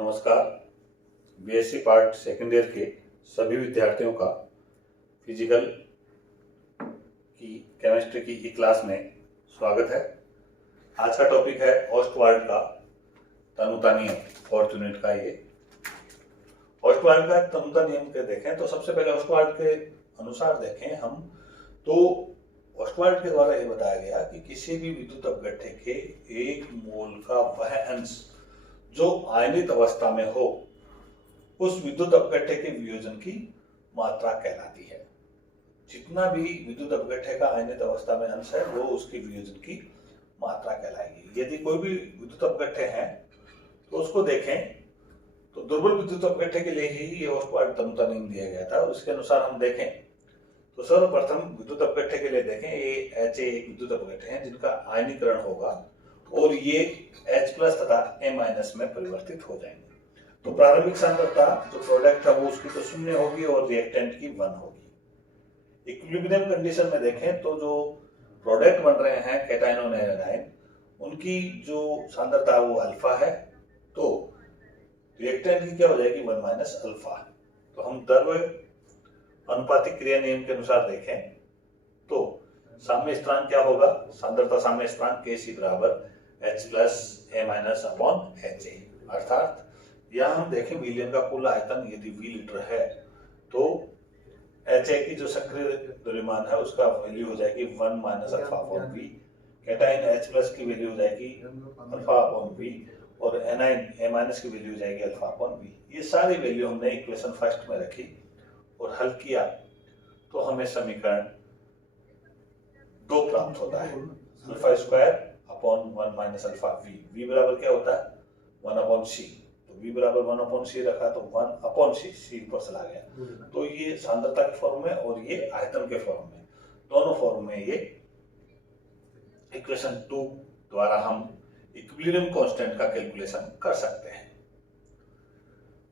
नमस्कार। BSc part second year के सभी विद्यार्थियों का फिजिकल की केमिस्ट्री की ई क्लास में स्वागत है। आज का टॉपिक है ओस्टवाल्ड का तनुता नियम, फोर्थ यूनिट का। ये ओस्टवाल्ड का तनुता नियम के देखें तो सबसे पहले ओस्टवाल्ड के अनुसार देखें हम तो ओस्टवाल्ड के द्वारा ये बताया गया कि किसी भी विद्युत अपघट्य के एक मोल का वह अंश जो आयनित अवस्था में हो उस विद्युत अपघट्य के वियोजन की मात्रा कहलाती है। जितना भी विद्युत अपघट्य का आयनित अवस्था में अंश है वो उसकी वियोजन की मात्रा कहलाएगी। यदि कोई भी विद्युत अपघट्य है तो उसको देखें तो दुर्बल विद्युत अपघट्य के लिए ही ये ओस्टवाल्ड तनुता नियम दिया गया था। उसके अनुसार हम देखें तो सर्वप्रथम विद्युत अपघट्य के लिए देखें, ये HA एक विद्युत अपघट्य है जिनका आयनीकरण होगा और ये H प्लस तथा A माइनस में परिवर्तित हो जाएंगे। तो प्रारंभिक सांद्रता जो प्रोडक्ट है वो उसकी तो 0 होगी और रिएक्टेंट की 1 होगी। इक्विलिब्रियम कंडीशन में देखें तो जो प्रोडक्ट बन रहे हैं कैटायन और एनायन, उनकी जो सांद्रता है वो अल्फा है, तो रिएक्टेंट की क्या हो जाएगी 1 माइनस अल्फा। तो हम द्रव्य अनुपातिक क्रिया नियम के अनुसार देखें तो साम्य स्थिरांक क्या होगा, सांद्रता साम्य स्थिरांक Kc बराबर H plus A minus upon HA। अर्थात यहाँ हम देखें विलयन का कुल आयतन यदि V लीटर है तो HA की जो सक्रिय द्रव्यमान है उसका वैल्यू हो जाएगी 1 minus alpha upon V। Cation H plus की वैल्यू हो जाएगी अल्फा अपॉन V और एनायन A माइनस की वैल्यू हो जाएगी अल्फा अपॉन V। ये सारी वैल्यू हमने इक्वेशन फर्स्ट में रखी और हल किया तो हमें समीकरण 2 प्राप्त होता है, alpha square upon 1 minus alpha V। V बराबर क्या होता है 1 अपॉन C, तो V बराबर 1 अपॉन C रखा तो 1 अपॉन C ऊपर चला गया। तो ये सांद्रता के फॉर्म में और ये आयतन के फॉर्म में, दोनों फॉर्म में ये इक्वेशन 2 द्वारा हम इक्विलिब्रियम कांस्टेंट का कैलकुलेशन कर सकते हैं।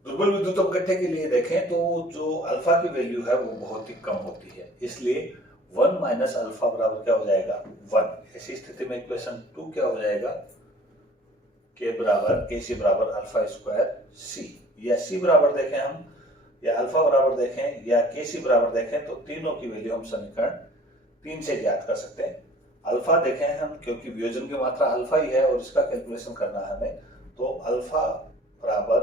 दुर्बल विद्युत अपघट्य के लिए देखें तो जो अल्फा की वैल्यू है वो बहुत ही कम होती है, इसलिए 1 माइनस अल्फा बराबर क्या हो जाएगा 1। ऐसी स्थिति में इक्वेशन 2 क्या हो जाएगा Kc बराबर अल्फा स्क्वायर C, या C बराबर देखें हम या अल्फा बराबर देखें या Kc बराबर देखें तो तीनों की वैल्यू हम समीकरण 3 से ज्ञात कर सकते हैं। अल्फा देखें हम क्योंकि वियोजन की मात्रा अल्फा ही है और इसका कैलकुलेशन करना है हमें, तो अल्फा बराबर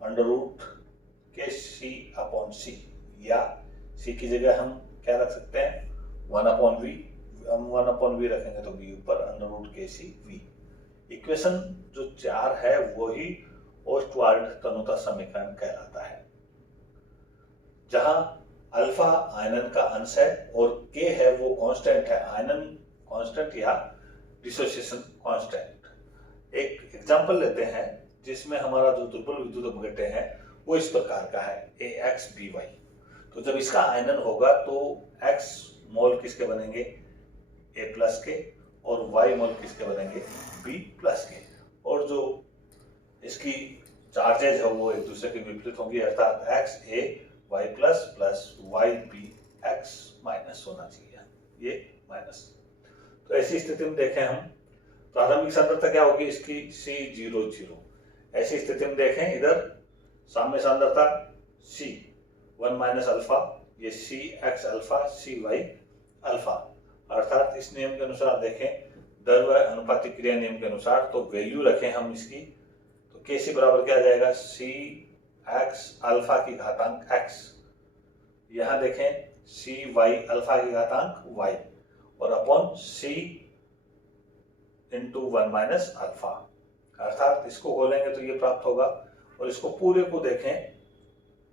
under root Kc upon C, या C की जगह हम क्या रख सकते हैं 1 अपॉन V। हम 1 अपॉन V रखेंगे तो V ऊपर under root Kc V। Equation जो 4 है वही ओस्टवाल्ड तनुता समीकरण कहलाता है, जहां अल्फा आयनन का अंश है और K है वो कांस्टेंट है, आयनन कांस्टेंट या डिसोसिएशन कांस्टेंट। एक एग्जांपल लेते हैं जिसमें हमारा जो दुर्बल विद्युत अपघट्य है वो इस प्रकार का है AXBY। तो जब इसका आयनन होगा तो X मोल किसके बनेंगे A प्लस के और Y मोल किसके बनेंगे B प्लस के, और जो इसकी चार्जेज है वो एक दूसरे के विपरीत होंगी, अर्थात XA Y plus plus YB X minus होना चाहिए, ये माइनस। तो ऐसी स्थिति में देखें हम प्रारंभिक सांद्रता क्या होगी इसकी C00। ऐसी स्थिति में देखें इधर साम्य सांद्रता C 1 माइनस अल्फा, ये CX अल्फा CY अल्फा। अर्थात इस नियम के अनुसार देखें द्रव्य अनुपातिक क्रिया नियम के अनुसार तो वैल्यू रखें हम इसकी तो Kc बराबर क्या आ जाएगा CX अल्फा की घातांक X, यहाँ देखें CY अल्फा की घातांक Y और upon C into 1 minus alpha. अर्थात इसको खोलेंगे तो ये प्राप्त होगा और इसको पूरे को देखें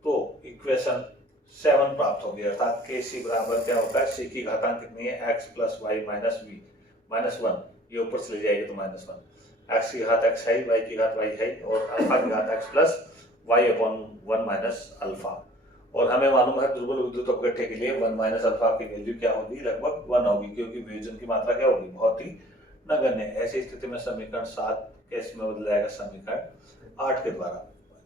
तो इक्वेशन 7 प्राप्त होगी, अर्थात Kc बराबर क्या होता है C की घातांक कितनी है X plus Y minus V minus 1, ये ऊपर चले जाएगी तो माइनस 1। X की घात X है, Y की घात Y है और अल्फा की घात X plus Y upon 1 minus alpha. और हमें मालूम है दुर्बल विद्युत अपघट्य के लिए 1 माइनस अल्फा की वैल्यू क्या होगी लगभग 1 होगी, क्योंकि वियोजन की मात्रा क्या होगी बहुत ही नगण्य। ऐसी स्थिति में समीकरण 7 केस में बदल जाएगा समीकरण 8 के द्वारा।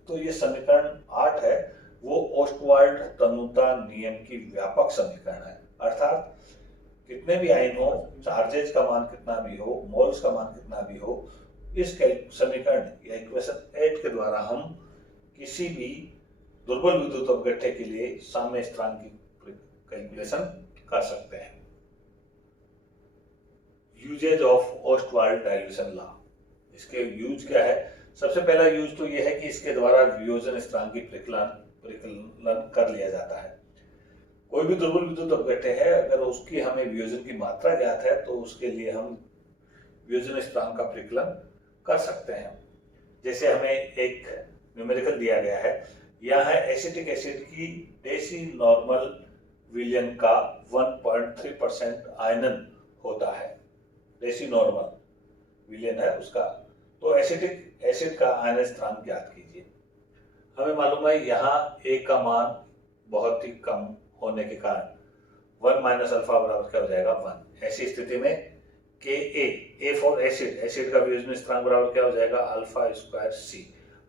तो ये समीकरण 8 है वो ओस्टवाल्ड तनुता नियम की व्यापक समीकरण है, अर्थात कितने भी आयन हो, चार्जेज का मान कितना भी हो, मोल्स का मान कितना भी हो, इस समीकरण या इक्वेशन 8 के द्वारा हम किसी भी दुर्बल विद्युत अपघट्य के लिए साम्य स्थिरांक की कैलकुलेशन कर सकते हैं। Usages of Ostwald dilution law, इसके यूज क्या है? सबसे पहला यूज तो यह है कि इसके द्वारा वियोजन स्थिरांक की परिकलन कर लिया जाता है। कोई भी दुर्बल विद्युत अपघट्य है, अगर उसकी हमें वियोजन की मात्रा ज्ञात है तो उसके लिए हम वियोजन स्थिरांक का परिकलन कर सकते हैं। जैसे हमें एक न्यूमेरिकल दिया गया है, यह है एसिटिक एसिड की डेसी नॉर्मल विलयन का 1.3% आयनन होता है। डेसी नॉर्मल विलयन है उसका, तो एसिटिक एसिड का आयनन स्थिरांक ज्ञात कीजिए। हमें मालूम है यहाँ A का मान बहुत ही कम होने के कारण 1 माइनस अल्फा बराबर क्या हो जाएगा? 1। ऐसी स्थिति में Ka फॉर एसिड, एसिड का वियोजन स्थिरांक बराबर क्या हो जाएगा? Alpha square C।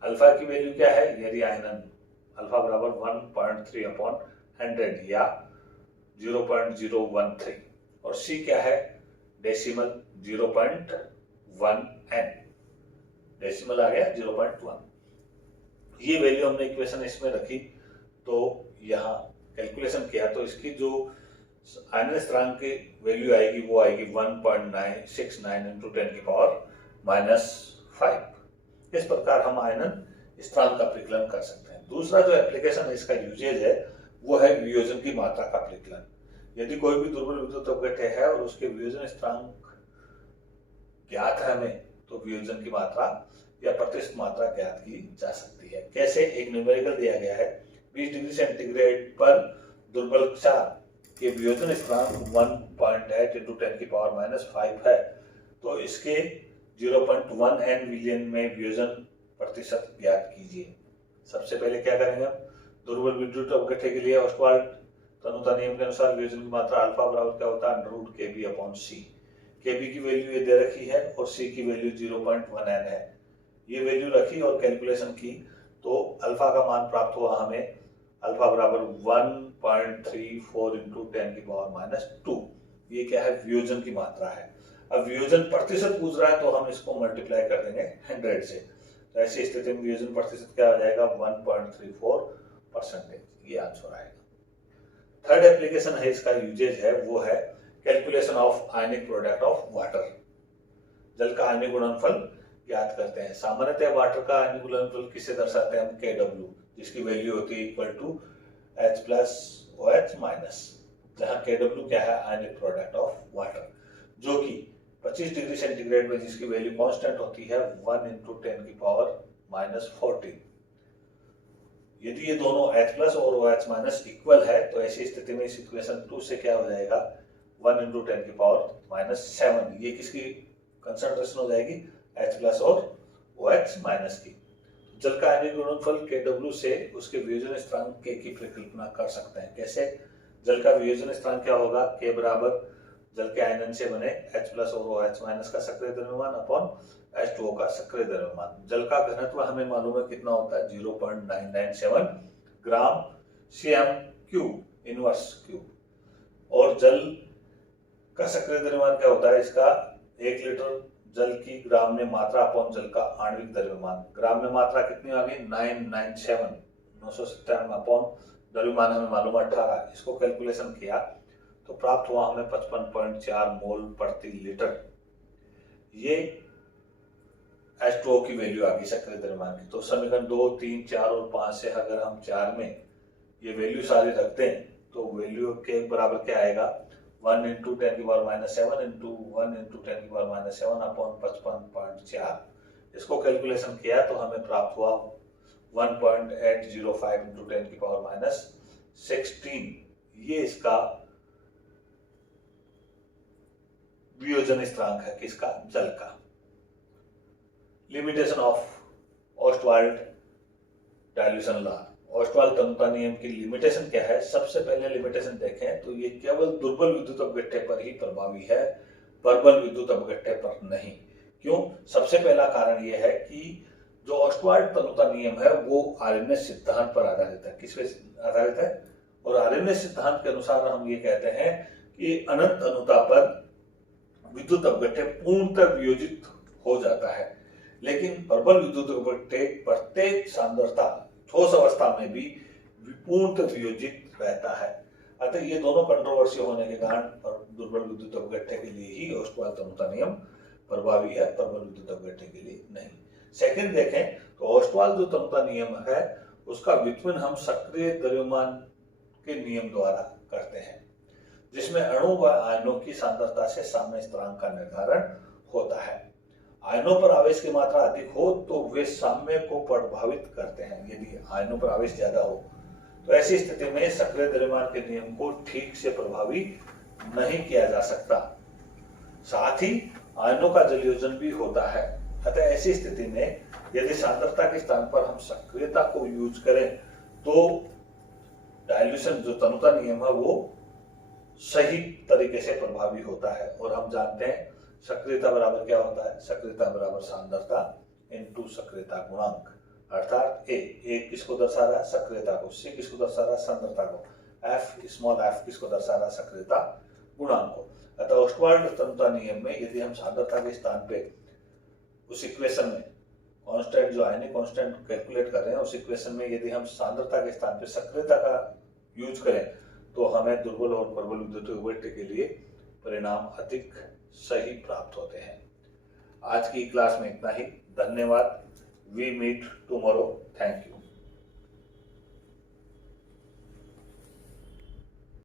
अल्फा की वैल्यू क्या है? यदि आयनन अल्फा बराबर 1.3/100 या 0.013 और C क्या है? डेसिमल 0.1n, डेसिमल आ गया 0.1। ये वैल्यू हमने इक्वेशन इसमें रखी, तो यहाँ कैलकुलेशन किया तो इसकी जो आयनन स्थिरांक की वैल्यू आएगी वो आएगी 1.969 इंटू 10 की पावर -5। इस प्रकार हम आयनन स्थिरांक का परिकलन कर सकते हैं। दूसरा जो एप्लीकेशन है, इसका यूजेज है, वो है वियोजन की मात्रा का परिकलन। यदि कोई भी दुर्बल विद्युत अपघट्य है और उसके वियोजन स्थिरांक ज्ञात है हमें, तो वियोजन की मात्रा या प्रतिशत मात्रा ज्ञात की जा सकती है। कैसे? एक न्यूमेरिकल दिया गया है, 20 डिग्री सेंटीग्रेड पर दुर्बल क्षार के वियोजन स्थिरांक 1.8 इंटू 10 की पावर -5 है, तो इसके 0.1n विलियन में वियोजन प्रतिशत ज्ञात कीजिए। सबसे पहले क्या करेंगे हम? दुर्बल विद्युत अपघट्य के लिए ओस्टवाल्ड तनुता नियम के अनुसार वियोजन की मात्रा अल्फा बराबर क्या होता है? √kb/c। kb की वैल्यू ये दे रखी है और c की वैल्यू 0.1n है। ये वैल्यू रखी और कैलकुलेशन की, तो अल्फा का मान प्राप्त हुआ हमें अल्फा बराबर 1.34 इंटू 10 की पावर -2। ये क्या है? वियोजन की मात्रा है। अब वियोजन प्रतिशत पूछ रहा है तो हम इसको मल्टीप्लाई कर देंगे 100 से, तो ऐसी स्थिति में वियोजन प्रतिशत क्या हो जाएगा? 1.34%। ये आंसर आएगा। थर्ड एप्लीकेशन है, इसका यूजेज है, वो है calculation of ionic product of water. जल का आयनिक गुणनफल ज्ञात करते हैं। सामान्यतः वाटर का आयनिक गुणनफल किससे दर्शाते हैं हम? Kw, जिसकी वैल्यू होती है इक्वल टू H+OH-, जहां Kw क्या है? आयनिक प्रोडक्ट ऑफ वाटर, जो कि 25 डिग्री सेंटीग्रेड में जिसकी वैल्यू कांस्टेंट होती है 1 इंटू 10 की पावर -14। यदि ये दोनों H+ और OH- इक्वल है, तो ऐसी स्थिति में इस इक्वेशन 2 से क्या हो जाएगा? 1 इंटू 10 की पावर -7। ये किसकी कंसंट्रेशन हो जाएगी? H+ और OH- की। जल का आयनिक गुणनफल Kw से उसके वियोजन स्थिरांक K की परिकल्पना कर सकते हैं। कैसे? जल का वियोजन स्थिरांक क्या होगा? K बराबर जल के आयनन से बने H+ और OH- का सक्रिय द्रव्यमान अपॉन H2O का सक्रिय द्रव्यमान। जल का घनत्व हमें मालूम है कितना होता है? 0.997 ग्राम cm³ इनवर्स क्यूब। और जल का सक्रिय द्रव्यमान क्या होता है? इसका 1 लीटर जल की ग्राम में मात्रा अपॉन जल का आणविक द्रव्यमान। ग्राम में मात्रा कितनी आ गई? 997 अपॉन द्रव्यमान हमें मालूम है 18। इसको कैलकुलेशन किया तो प्राप्त हुआ हमें 55.4 मोल प्रति लीटर। ये H2O की वैल्यू आ गई सक्रिय द्रव्यमान की। तो समीकरण 2, 3, 4 और 5 से अगर हम 4 में ये वैल्यू सारी रखते हैं तो वैल्यू के बराबर क्या आएगा? 1 इंटू 10 की पावर -7 इंटू 1 इंटू 10 की पावर -7 अपॉन 55.4। इसको कैलकुलेशन किया तो हमें प्राप्त हुआ 1.805 इंटू 10 की पावर -16। ये इसका वियोजन स्थिरांक है, किसका? जल का। Limitation of Ostwald dilution law. Ostwald तनुता नियम की लिमिटेशन क्या है? सबसे पहले लिमिटेशन देखें तो ये केवल दुर्बल विद्युत अपघट्य पर ही प्रभावी है, प्रबल विद्युत अपघट्य पर नहीं। क्यों? सबसे पहला कारण यह है कि जो ओस्टवाल्ड तनुता नियम है वो आर्यनस सिद्धांत पर आधारित है। किस पे आधारित है? और आर्यनस सिद्धांत के अनुसार हम ये कहते हैं कि अनंत तनुता पर विद्युत अपघट्य पूर्णतः वियोजित हो जाता है। लेकिन प्रबल विद्युत गट्टे प्रत्येक सांद्रता ठोस अवस्था में भी विपूर्णतः वियोजित रहता है। अतः ये दोनों कंट्रोवर्सी होने के कारण दुर्बल विद्युत अपघट्य के लिए ही ओस्टवाल तनुता नियम प्रभावी है, प्रबल विद्युत अपघट्य के लिए नहीं। सेकंड देखें तो ओस्टवाल जो तनुता नियम है उसका व्युत्पन्न हम सक्रिय द्रव्यमान के नियम द्वारा करते हैं, जिसमें अणु व आयनों की सांद्रता से साम्य स्थिरांक का निर्धारण होता है। आयनों पर आवेश की मात्रा अधिक हो तो वे साम्य को प्रभावित करते हैं। यदि आयनों पर आवेश ज्यादा हो तो ऐसी स्थिति में सक्रिय द्रव्यमान के नियम को ठीक से प्रभावी नहीं किया जा सकता। साथ ही आयनों का जलयोजन भी होता है। अतः ऐसी स्थिति में यदि सांद्रता के स्थान पर हम सक्रियता को यूज करें तो डाइल्यूशन जो तनुता नियम है वो सही तरीके से प्रभावी होता है। और हम जानते हैं सक्रियता बराबर क्या होता है, सक्रियता बराबर सांद्रता इनटू सक्रियता गुणांक, अर्थात ए किसको दर्शा रहा है, सक्रियता को, सी किसको दर्शा रहा है, सांद्रता को, एफ स्मॉल एफ किसको दर्शा रहा है, सक्रियता गुणांक को। अतः ओस्टवाल तनुता नियम में यदि हम सांद्रता के स्थान पे उस इक्वेशन में कांस्टेंट जो आयनिक कांस्टेंट कैलकुलेट कर रहे हैं उस इक्वेशन में यदि हम सांद्रता के स्थान पे सक्रियता का यूज करें तो हमें दुर्बल और प्रबल विद्युत अपघट्य के लिए परिणाम अधिक सही प्राप्त होते हैं। आज की क्लास में इतना ही। धन्यवाद। We meet tomorrow. Thank you.